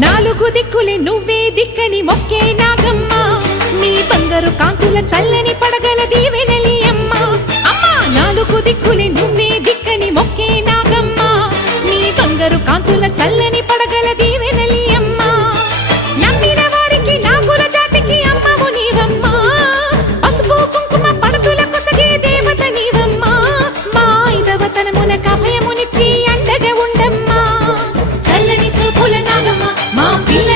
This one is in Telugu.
నాలుగు దిక్కులే నువ్వే దిక్కని మొక్కే నాగమ్మ నీ బంగారు కాంతుల చల్లని పడగల దీవెనలి అమ్మ అమ్మా నాలుగు దిక్కులే నువ్వే దిక్కని మొక్కే నాగమ్మ నీ బంగారు కాంతుల చల్లని పడగల దీవెనలి అమ్మ నమ్మిన వారికి నాగుల జాతికి అమ్మవు నీవమ్మా పసుపు కుంకుమ పడతుల కొసగే దేవత నీవమ్మా మా ఐదవతనమునకు అభయమునిచ్చి అండగా ఉండమ్మా చల్లని చూపుల నాగమ్మ మా పిల్ల